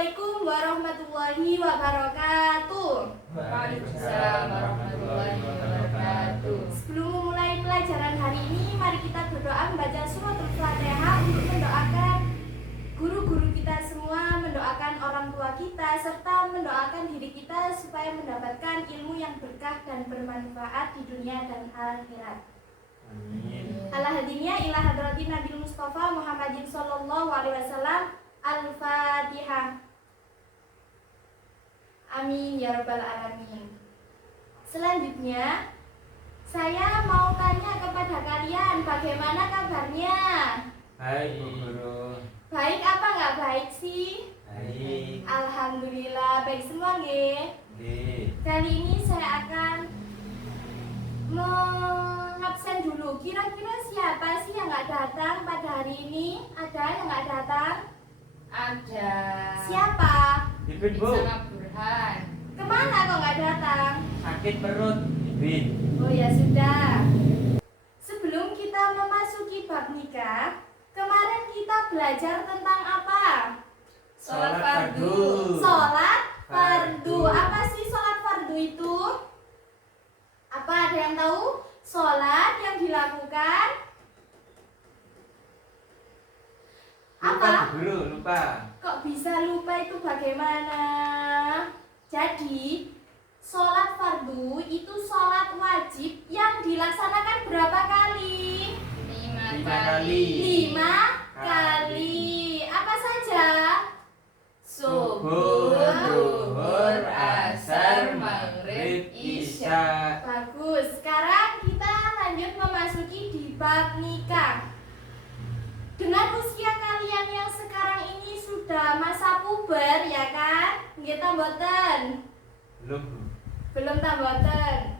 Assalamualaikum warahmatullahi wabarakatuh. Waalaikumsalam warahmatullahi wabarakatuh. Sebelum memulai pelajaran hari ini, mari kita berdoa membaca suratul Fatihah untuk mendoakan guru-guru kita semua, mendoakan orang tua kita, serta mendoakan diri kita supaya mendapatkan ilmu yang berkah dan bermanfaat di dunia dan akhirat. Amin. Al-hadiniya ila hadratin Nabi Mustafa Muhammadin sallallahu alaihi wasallam. Al-Fatihah. Amin ya rabbal alamin. Selanjutnya, saya mau tanya kepada kalian, bagaimana kabarnya? Baik, Bu Guru. Baik apa nggak baik sih? Baik. Alhamdulillah baik semua nggih. Nggih. Kali ini saya akan mengabsen dulu. Kira-kira siapa sih yang nggak datang pada hari ini? Ada yang nggak datang? Ada. Siapa? Ipin, Bu. Sama Burhan. Kemana kok nggak datang? Sakit perut, Ipin. Oh ya sudah. Sebelum kita memasuki bab nikah, kemarin kita belajar tentang apa? Sholat fardu. Sholat fardu. Fardu. Apa sih sholat fardu itu? Apa ada yang tahu? Sholat yang dilakukan Lupa, apa? Bu Guru, lupa. Kok bisa lupa itu bagaimana? Jadi, sholat fardu itu sholat wajib yang dilaksanakan berapa kali? 5 5 kali. 5 kali. Apa saja? Subuh, zuhur, asar, maghrib, isya. Bagus. Sekarang kita lanjut memasuki di bab nikah. Dengan usia kalian yang sekarang ini sudah masa puber, ya kan? Nggih ta mboten? Belum, Bu. Belum ta mboten?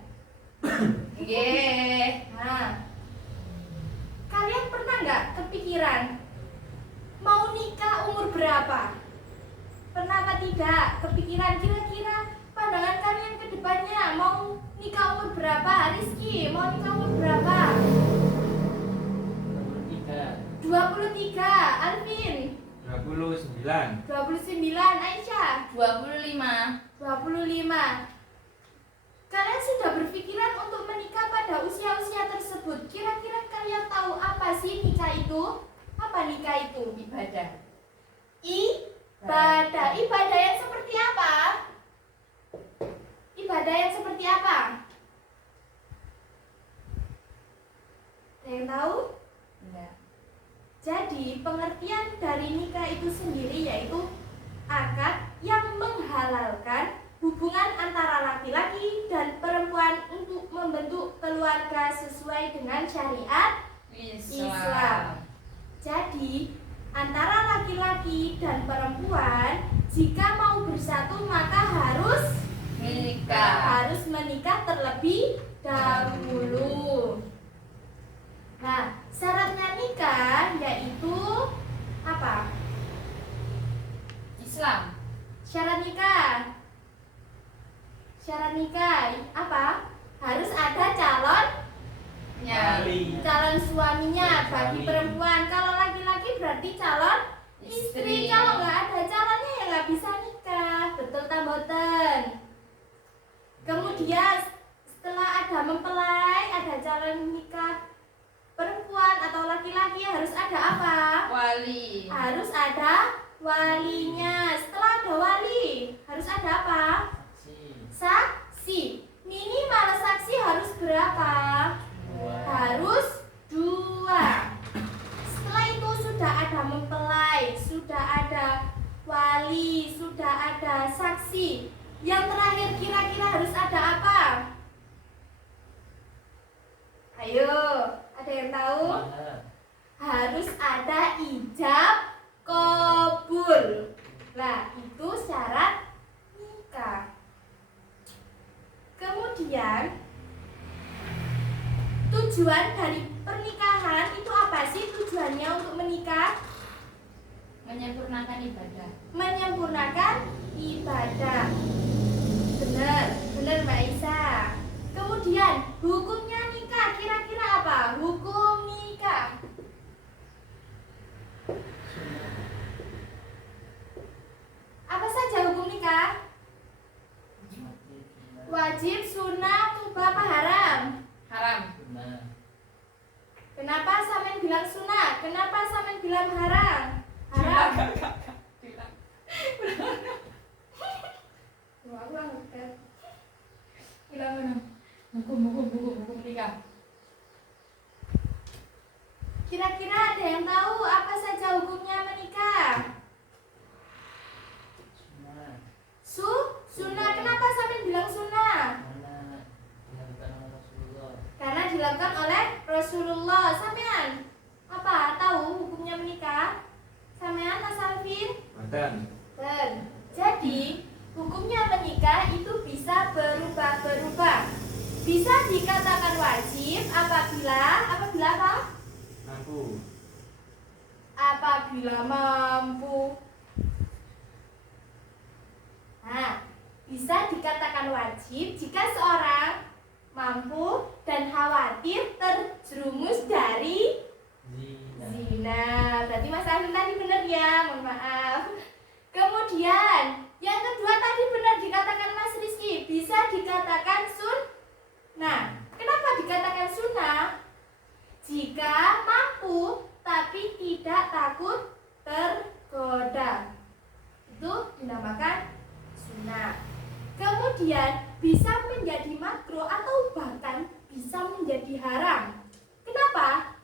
Nggih. Nah, kalian pernah nggak kepikiran mau nikah umur berapa? Pernah apa tidak? Kepikiran kira-kira pandangan kalian ke depannya mau nikah umur berapa? Rizky, mau nikah umur berapa? 23. Alvin 29. 29. Aisyah 25. 25. Kalian sudah berpikiran untuk menikah pada usia-usia tersebut. Kira-kira kalian tahu apa sih nikah itu? Apa nikah itu? Ibadah. Ibadah. Ibadah yang seperti apa? Ibadah yang seperti apa? Ada yang tahu? Enggak. Jadi pengertian dari nikah itu sendiri yaitu akad yang menghalalkan hubungan antara laki-laki dan perempuan untuk membentuk keluarga sesuai dengan syariat Islam. Jadi antara laki-laki dan perempuan jika mau bersatu maka harus menikah terlebih dahulu. Nah, syaratnya nikah yaitu apa? Islam. Syarat nikah. Syarat nikah apa? Harus ada Ya. calon suaminya bagi Suami. perempuan. Kalau laki-laki berarti calon istri. Kalau nggak ada calonnya ya nggak bisa nikah. Betul tak mboten? Kemudian setelah ada mempelai, ada calon nikah perempuan atau laki-laki harus ada apa? Wali. Harus ada walinya. Setelah ada wali, harus ada apa? Saksi. Minimal saksi harus berapa? Harus 2. Setelah itu sudah ada mempelai, sudah ada wali, sudah ada saksi. Yang terakhir kira-kira harus ada apa? Ayo, ada yang tahu? Harus ada ijab kabul. Nah, itu syarat nikah. Kemudian tujuan dari pernikahan itu apa sih tujuannya untuk menikah? Menyempurnakan ibadah. Menyempurnakan ibadah. Benar, benar Mbak Isa. Kemudian hukumnya nikah kira-kira apa? Hukum nikah. Wajib, sunnah, mubah apa haram? Haram. Sunnah. Kenapa sampean bilang sunnah? Kenapa sampean bilang haram? Haram. Wah, aku ngerti. Bilang. Hukum nikah. Kira-kira ada yang tahu apa saja hukumnya menikah? Sunnah. Sunnah. Kenapa sampean bilang sunnah? Mana dilakukan oleh Rasulullah. Karena dilakukan oleh Rasulullah. Sampean apa tahu hukumnya menikah? Sampean Mas Alvin? Mboten. Jadi hukumnya menikah itu bisa berubah-berubah. Bisa dikatakan wajib apabila apa? Mampu. Apabila mampu. Nah, bisa dikatakan wajib jika seorang mampu dan khawatir terjerumus dari Zina. zina. Berarti Mas Alvin tadi benar ya, mohon maaf. Kemudian yang kedua tadi benar dikatakan Mas Rizky, bisa dikatakan sunnah. Kenapa dikatakan sunnah? Jika mampu tapi tidak takut tergoda, itu dinamakan sunnah. Kemudian bisa menjadi makruh atau bahkan bisa menjadi haram. Kenapa?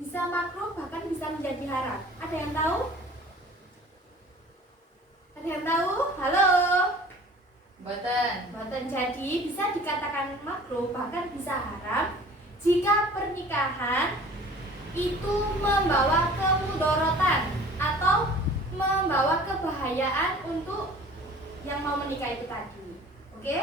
Bisa makruh bahkan bisa menjadi haram. Ada yang tahu? Ada yang tahu? Halo? Mboten. Jadi bisa dikatakan makruh bahkan bisa haram jika pernikahan itu membawa kemudorotan atau membawa kebahayaan untuk yang mau menikah itu tadi. Oke?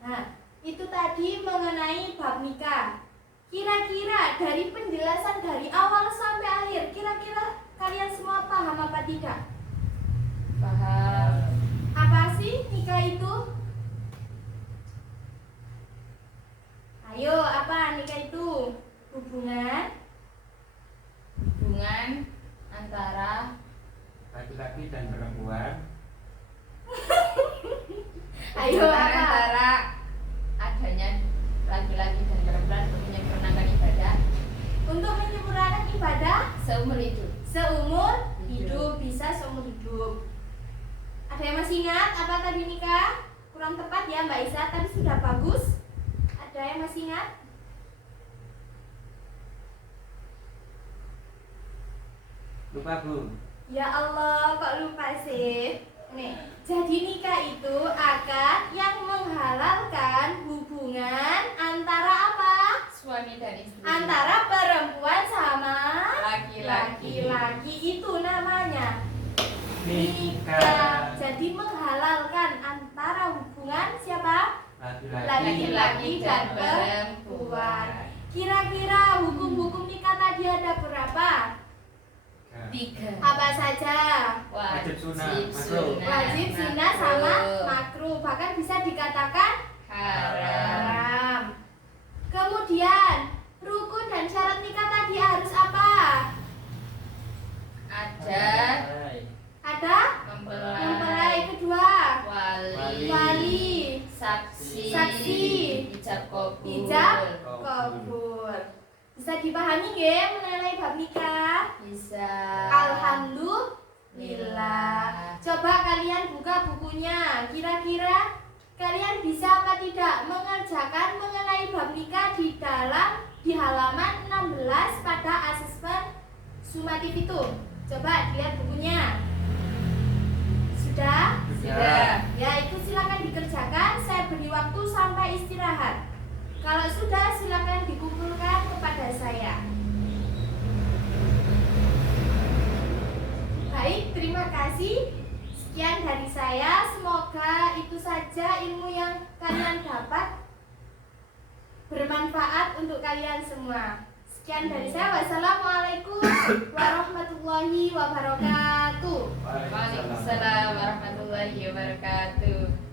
Nah, itu tadi mengenai bab nikah. Kira-kira dari penjelasan dari awal sampai akhir, kira-kira kalian semua paham apa tidak? Paham. Apa sih nikah itu? Ayo, apa nikah itu? Hubungan Antara Laki-laki dan perempuan. Ayo hubungan apa? antara adanya laki-laki dan perempuan untuk menyempurnakan ibadah Untuk menyempurnakan ibadah seumur hidup. seumur hidup, bisa seumur hidup. Ada yang masih ingat apa tadi nikah? Kurang tepat ya Mbak Isa, tapi sudah bagus. Ada yang masih ingat? Lupa, Bu. Ya Allah, kok lupa sih? Nih, jadi nikah itu akad yang menghalalkan hubungan antara apa? Suami dan istri. Antara perempuan sama Laki-laki. laki-laki, itu namanya Nikah. Jadi menghalalkan antara hubungan siapa? Laki-laki dan perempuan. Kira-kira hukum-hukum nikah tadi ada berapa? 3. Apa saja? Wajib sunnah, makruh. Wajib, sunnah, sama makruh. Bahkan bisa dikatakan haram. haram. Kemudian rukun dan syarat nikah tadi harus apa? Ada mempelai, kedua wali, saksi, ijab kabul. ijab kabul. Bisa dipahami nggih mengenai bab nikah? Bisa. Alhamdulillah. Coba kalian buka bukunya. Kira-kira kalian bisa apa tidak mengerjakan mengenai bab nikah di halaman 16 pada asesmen sumatif itu. Coba lihat bukunya. Sudah? Sudah. Ya, itu silakan dikerjakan. Saya beri waktu sampai istirahat. Kalau sudah, silakan dikumpulkan kepada saya. Baik, terima kasih. Sekian dari saya. Semoga itu saja ilmu yang kalian dapat bermanfaat untuk kalian semua. Sekian dari saya. Wassalamualaikum warahmatullahi wabarakatuh. Waalaikumsalam warahmatullahi wabarakatuh.